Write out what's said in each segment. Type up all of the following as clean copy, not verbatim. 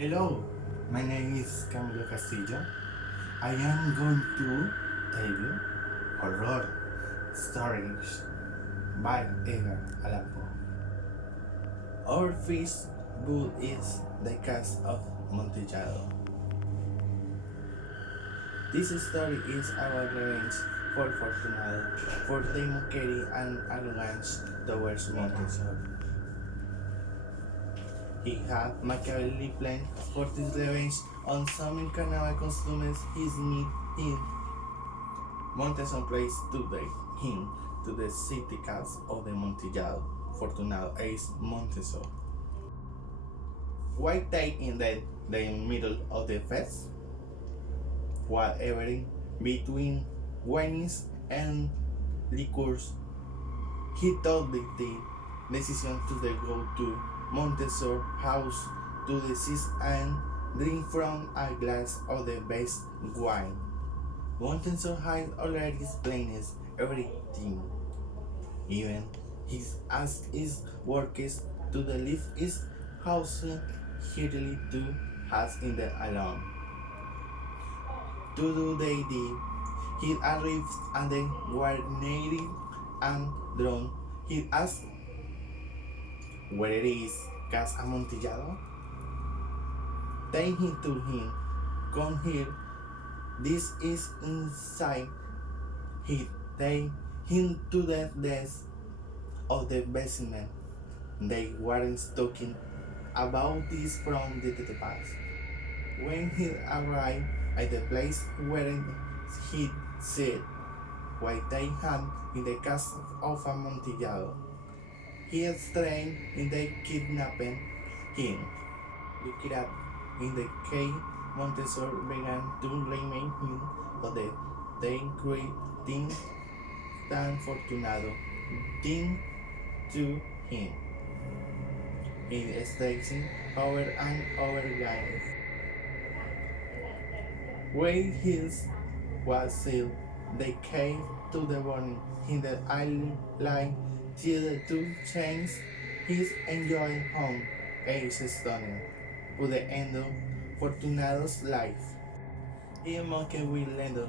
Hello, my name is Camilo Castillo. I am going to tell you horror stories by Edgar Allan. Our first book is The Cast of Montellado. This story is about revenge for Fortunado for their mockery and arrogance towards Montessor. He had machiavellically planned for this revenge on some carnival costumes he's meet in Montezon place to take him to the city cast of the Montillado, Fortunado Ace Montezor. Why they in the middle of the fest? Whatever in between wines and liquors, he took the decision to go to Montessor house to desist and drink from a glass of the best wine. Montessor had already explained everything. Even his asked his workers to leave his house hurriedly to has in the alone. To do they did. He arrived and then were naked and drunk. He asked where it is Casa Amontillado. Then he told him, come here, this is inside. He take him to the desk of the basement. They weren't talking about this from the past. When he arrived at the place where he said, why they had in the castle of Amontillado, he strained in the kidnapping him. Look it up. In the cave, Montessor began to remind him of the then great thing tan Fortunado did to him. In stretching over and over again. When his was sealed, they came to the warning in the island line till the two chains his enjoying home is stunning to the end of Fortunado's life. He mocked with Lendl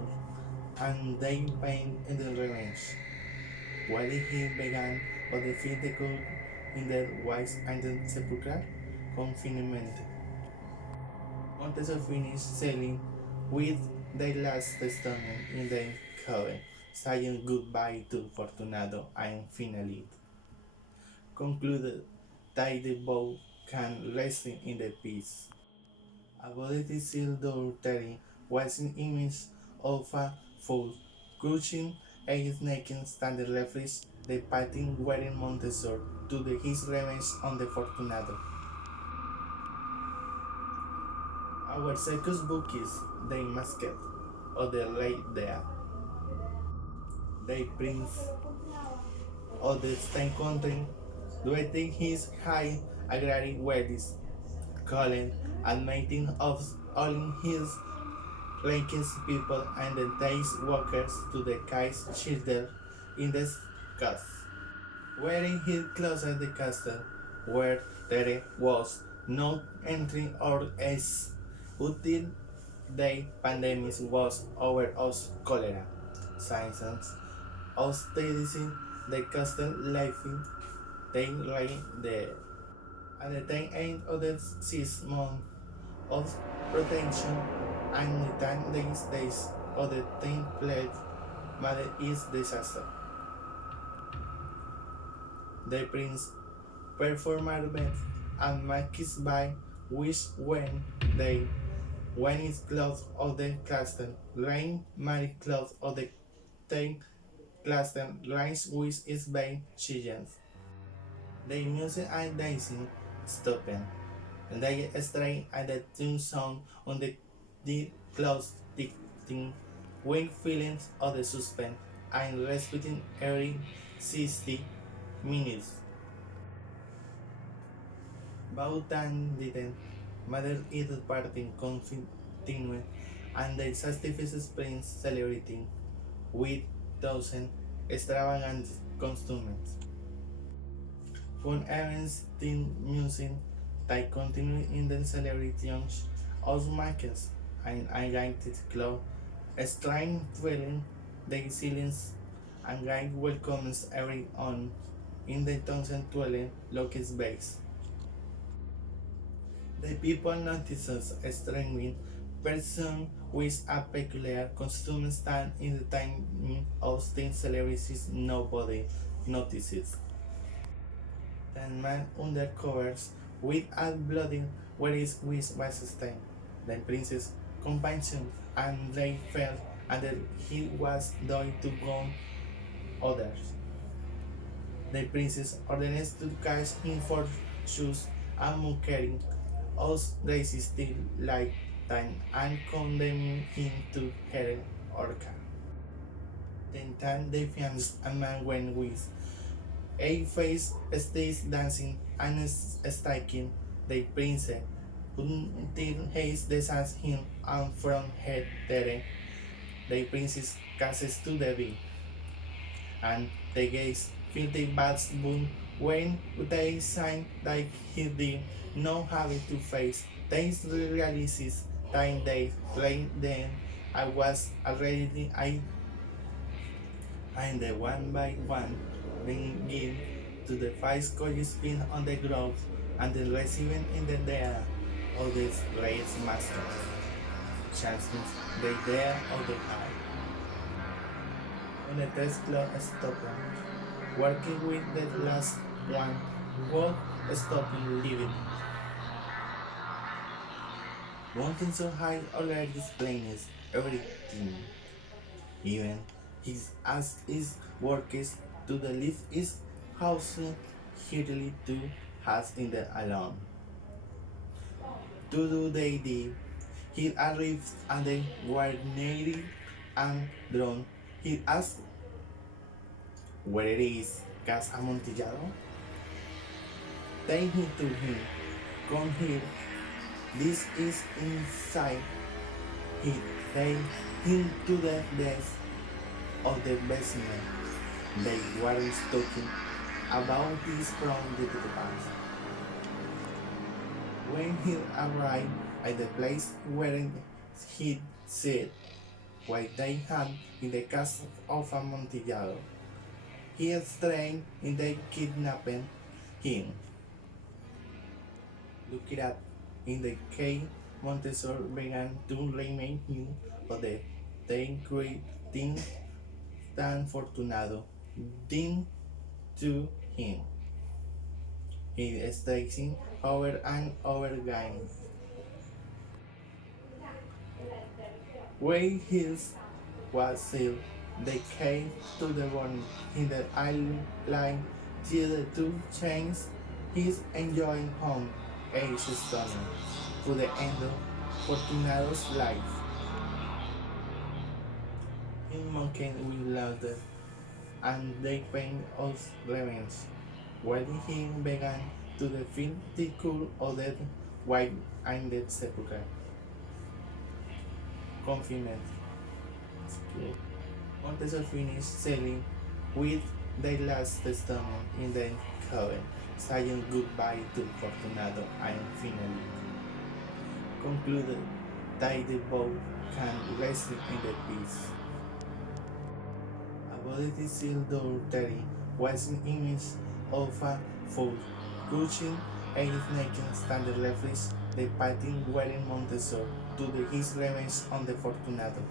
and they pain in the revenge. While he began to defeat the good in the wise and the sepulchral confinement. Montessor finished sailing with their last testament in the cave, saying goodbye to Fortunado and finally concluded that the boat can rest in the peace. Above the sealed door terry was an image of a fool crouching and naked standing reflects the painting wearing Montessor to his revenge on the Fortunado. Our second book is The Masked of the Late Dead. The prince of the same country, during his high agrarian wealth, calling and mating of all his rankest people and the day's workers to the king's children in the castle. Wearing his closet the castle, where there was no entry or exit until the pandemic was over us cholera. Science of studying the castle life they lay there. At the end of the 6 months of protection and the 10 days of the 10th plague, mother is disaster. The prince performed and makes by which when they when is clothes of the castle, rain married clothes of the 10th castle, rains which is by children. The music and dancing stopped, and they stray at the tune sound on the deep close ticking, with feelings of the suspense and repeating every 60 minutes. Bautan didn't matter either party continued, and the sacrifice prince celebrating with thousand extravagant costumes. Fun events, teen music, They continue in the celebrations of markets and united club, strange dwelling the ceilings and guide welcomes everyone in the thousand dwelling locust base. The people notices a strange person with a peculiar costume stand in the time of the celebrities nobody notices. The man undercovers with a bloody where his wish was stained. The princess compassion and they felt that he was going to go others. The princess orders to catch him for shoes and mockery us resisted lifetime and condemning him to her orca. Then time defiance a man went with a face stays dancing and striking the princess until he desires him and from her terror the princess casts to the bee and the gaze feel the bats boon when they sign that he did not have to face. They realizes that they played then I was already I and the one by one begin to the five college spin on the ground and the receiving in the air of the race master. Chances they dare of the high. When the test clock stopped, working with the last one, what stopping living. Mountain so high already explains everything. Even his as is workers to the lift is housing heartily to has in the alarm. To do they did, he arrived and they were nearly and drawn. He asked where it is Casa Amontillado. They he to him, come here, this is inside. He take him to the desk of the basement. They were talking about this from the past. When he arrived at the place where he said what they had in the castle of Amontillado, he strained in the kidnapping him. Look it up. In the cave, Montessor began to remain him of the then great thing than Fortunado did to him. He is taking over and over again. When his was sealed, they came to the one in the island line till the two chains his enjoying home age stunning to the end of Fortunado's life. In monkey we louder and they pain us revenge. While he began to defeat the cool other white and dead sepulchre. Confinement. Montessor finished sailing with their last testament in the cabin, saying goodbye to Fortunado and finally concluded that the boat can rest in the peace. Above the sealed door 30 was an image of a fool crouching and his naked standard leftist, the painting wearing Montessor to his revenge on the Fortunado.